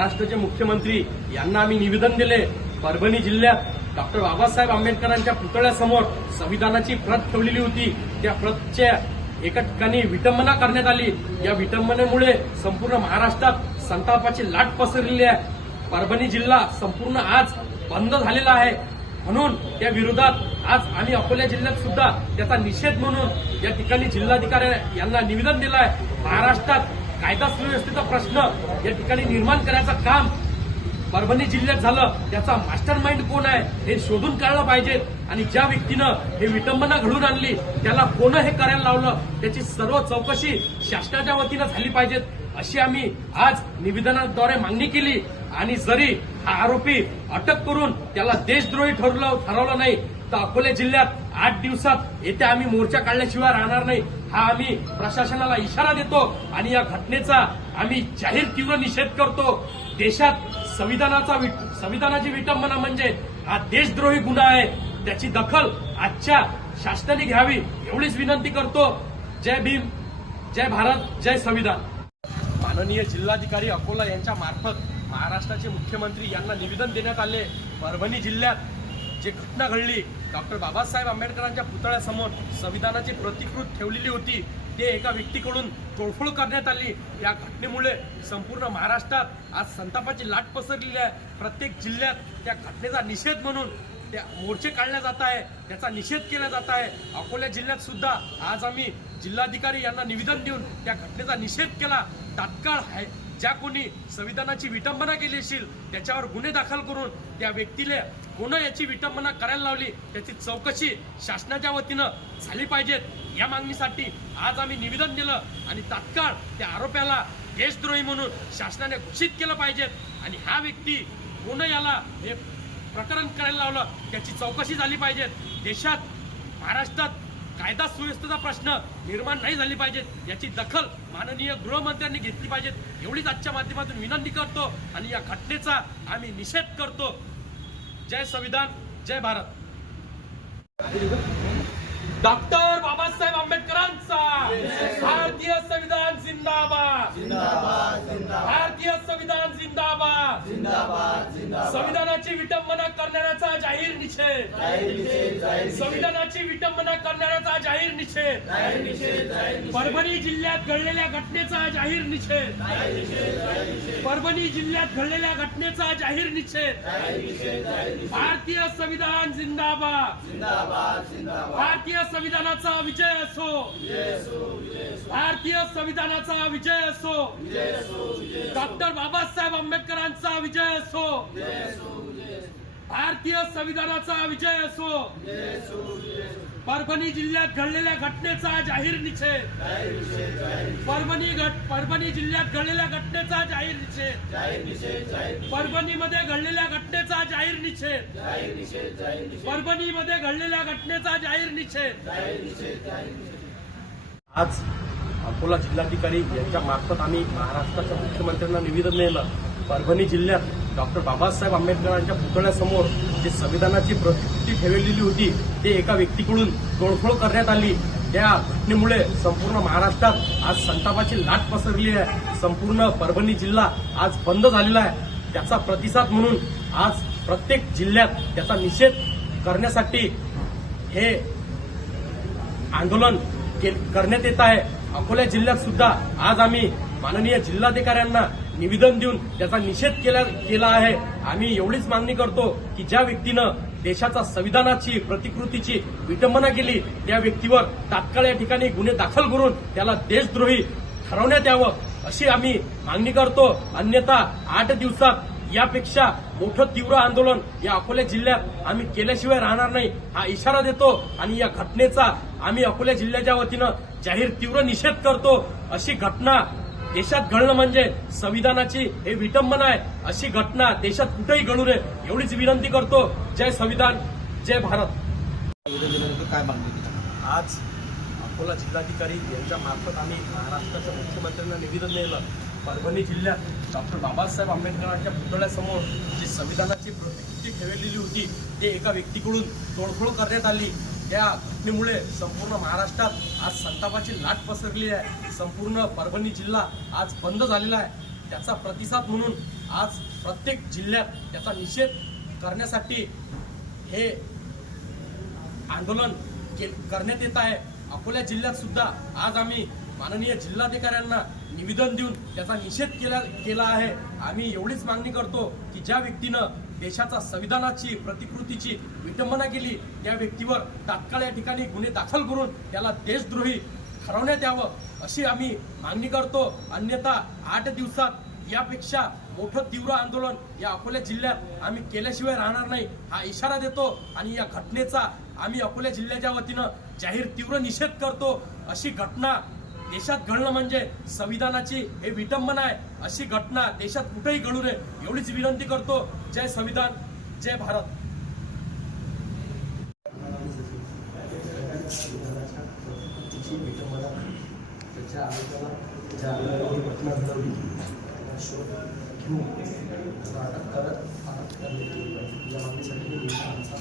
महाराष्ट्राचे मुख्यमंत्री यांना आम्ही निवेदन दिले. परभणी जिल्ह्यात डॉक्टर बाबासाहेब आंबेडकरांच्या पुतळ्यासमोर संविधानाची प्रत ठेवलेली होती. त्या प्रतच्या एका ठिकाणी विटंबना करण्यात आली. या विटंबनेमुळे संपूर्ण महाराष्ट्रात संतापाची लाट पसरलेली आहे. परभणी जिल्हा संपूर्ण आज बंद झालेला आहे. म्हणून त्या विरोधात आज आम्ही अकोला जिल्ह्यात सुद्धा त्याचा निषेध म्हणून या ठिकाणी जिल्हाधिकारी यांना निवेदन दिलं आहे महाराष्ट्रात कायदा सुव्यवस्थेचा प्रश्न या ठिकाणी निर्माण करायचं काम परभणी जिल्ह्यात झालं. त्याचा मास्टर माइंड कोण आहे हे शोधून काढलं पाहिजे. आणि ज्या व्यक्तीनं हे विटंबना घडून आणली त्याला कोण हे करायला लावलं त्याची सर्व चौकशी शासनाच्या वतीनं झाली पाहिजेत अशी आम्ही आज निवेदनाद्वारे मागणी केली. आणि जरी हा आरोपी अटक करून त्याला देशद्रोही ठरवलं ठरवलं नाही अकोले जिल्ह्यात आठ दिवसात येथे आम्ही मोर्चा काढल्याशिवाय राहणार नाही. हा आम्ही प्रशासनाला इशारा देतो आणि या घटनेचा आम्ही जाहीर तीव्र निषेध करतो. देशात संविधानाचा संविधानाची विटंबना म्हणजे हा देशद्रोही गुन्हा आहे. त्याची दखल आजच्या शासनाने घ्यावी एवढीच विनंती करतो. जय भीम जय भारत जय संविधान. माननीय जिल्हाधिकारी अकोला यांच्या मार्फत महाराष्ट्राचे मुख्यमंत्री यांना निवेदन देण्यात आले. परभणी जिल्ह्यात जी घटना घडली डॉक्टर बाबासाहेब आंबेडकरांच्या पुतळ्यासमोर संविधानाची प्रतिकृत ठेवलेली होती. ते एका व्यक्तीकडून तोडफोड करण्यात आली. या घटनेमुळे संपूर्ण महाराष्ट्रात आज संतापाची लाट पसरलेली आहे. प्रत्येक जिल्ह्यात त्या घटनेचा निषेध म्हणून त्या मोर्चे काढल्या जात आहे त्याचा निषेध केला जात आहे. अकोला जिल्ह्यात सुद्धा आज आम्ही जिल्हाधिकारी यांना निवेदन देऊन त्या घटनेचा निषेध केला. तात्काळ आहे ज्या कोणी संविधानाची विटंबना केली असेल त्याच्यावर गुन्हे दाखल करून त्या व्यक्तीला कोणं याची विटंबना करायला लावली त्याची चौकशी शासनाच्या वतीनं झाली पाहिजेत. या मागणीसाठी आज आम्ही निवेदन दिलं आणि तात्काळ त्या आरोप्याला देशद्रोही म्हणून शासनाने घोषित केलं पाहिजेत. आणि हा व्यक्ती कोण याला हे प्रकरण करायला लावलं त्याची चौकशी झाली पाहिजे. देशात महाराष्ट्रात कायदा सुव्यवस्थेचा प्रश्न निर्माण नाही झाली पाहिजे याची दखल माननीय गृहमंत्र्यांनी घेतली पाहिजे एवढीच आजच्या माध्यमातून विनंती करतो आणि या घटनेचा आम्ही निषेध करतो. जय संविधान जय भारत. डॉक्टर बाबासाहेब आंबेडकरांचा भारतीय संविधान जिंदाबाद. भारतीय संविधान जिंदाबाद. संविधानाची विटंबना करणाऱ्याचा जाहीर निषेध. संविधानाची विटंबना करणाऱ्याचा जाहीर निषेध. परभणी जिल्ह्यात घडलेल्या घटनेचा जाहीर निषेध. परभणी जिल्ह्यात घडलेल्या घटनेचा जाहीर निषेध. भारतीय संविधान जिंदाबाद. भारतीय संविधानाचा विजय असो. भारतीय संविधानाचा विजय असो. डॉक्टर बाबासाहेब आंबेडकरांचा विजय असो. भारतीय संविधानाचा विजय असो. परभणी जिल्ह्यात घडलेल्या घटनेचा जाहीर निषेध. परभणी परभणी जिल्ह्यात घडलेल्या घटनेचा जाहीर निषेध. परभणीमध्ये घडलेल्या घटनेचा जाहीर निषेध. परभणीमध्ये घडलेल्या घटनेचा जाहीर निषेध. आज अकोला जिल्हाधिकारी यांच्या मार्फत आम्ही महाराष्ट्राच्या मुख्यमंत्र्यांना निवेदन दिलं परभणी जिल्ह्यात डॉक्टर बाबासाहेब आंबेडकरांच्या पुतळ्यासमोर जी संविधानाची प्रतिकृती ठेवलेली होती ते एका व्यक्तीकडून तोडफोड करण्यात आली. त्या घटनेमुळे संपूर्ण महाराष्ट्रात आज संतापाची लाट पसरली आहे. संपूर्ण परभणी जिल्हा आज बंद झालेला आहे. त्याचा प्रतिसाद म्हणून आज प्रत्येक जिल्ह्यात त्याचा निषेध करण्यासाठी हे आंदोलन के- करण्यात येत आहे. अकोला जिल्ह्यात सुद्धा आज आम्ही माननीय जिल्हाधिकाऱ्यांना निवेदन देऊन त्याचा निषेध केला केला आहे. आम्ही एवढीच मागणी करतो की ज्या व्यक्तीनं देशाचा संविधानाची प्रतिकृतीची विटंबना केली त्या व्यक्तीवर तात्काळ या ठिकाणी गुन्हे दाखल करून त्याला देशद्रोही ठरवण्यात यावं अशी आम्ही मागणी करतो. अन्यथा आठ दिवसात यापेक्षा मोठं तीव्र आंदोलन या अकोला जिल्ह्यात आम्ही केल्याशिवाय राहणार नाही हा इशारा देतो. आणि या घटनेचा आम्ही अकोला जिल्ह्याच्या वतीनं जाहीर तीव्र निषेध करतो अशी घटना देशात घडणं म्हणजे संविधानाची हे विटंबना आहे. अशी घटना देशात कुठेही घडू नये एवढीच विनंती करतो. जय संविधान जय भारत. काय आज अकोला जिल्हाधिकारी यांच्या मार्फत आम्ही महाराष्ट्राच्या मुख्यमंत्र्यांना निवेदन दिलं. परभणी जिल्ह्यात डॉक्टर बाबासाहेब आंबेडकरांच्या पुतळ्यासमोर जी संविधानाची प्रतिकृती ठेवलेली होती ते एका व्यक्तीकडून तोडफोड करण्यात आली. त्या घटनेमुळे संपूर्ण महाराष्ट्रात आज संतापाची लाट पसरली आहे. संपूर्ण परभणी जिल्हा आज बंद झालेला आहे. त्याचा प्रतिसाद म्हणून आज प्रत्येक जिल्ह्यात त्याचा निषेध करण्यासाठी हे आंदोलन के करण्यात येत आहे. अकोला जिल्ह्यात सुद्धा आज आम्ही माननीय जिल्हाधिकाऱ्यांना निवेदन देऊन त्याचा निषेध केला केला आहे. आम्ही एवढीच मागणी करतो की ज्या व्यक्तीनं देशाचा संविधानाची प्रतिकृतीची विटंबना केली. त्या व्यक्तीवर तात्काळ या ठिकाणी गुन्हे दाखल करून त्याला देशद्रोही ठरवण्यात यावं अशी आम्ही मागणी करतो. अन्यथा आठ दिवसात यापेक्षा मोठं तीव्र आंदोलन या अकोला जिल्ह्यात आम्ही केल्याशिवाय राहणार नाही हा इशारा देतो. आणि या घटनेचा आम्ही अकोला जिल्ह्याच्या वतीनं जाहीर तीव्र निषेध करतो. अशी घटना देशात घडणं म्हणजे संविधानाची हे विटंबना आहे अशी घटना देशात कुठेही घडू नये एवढीच विनंती करतो जय संविधान जय भारत त्याच्या आरोग्याला ज्या घटना घडवली शोध घेऊन त्याला अटक करत अटक करण्यात केली पाहिजे या मागणीसाठी आमचा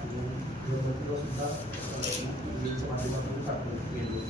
आणि सुद्धा माध्यमातून टाकून गेलो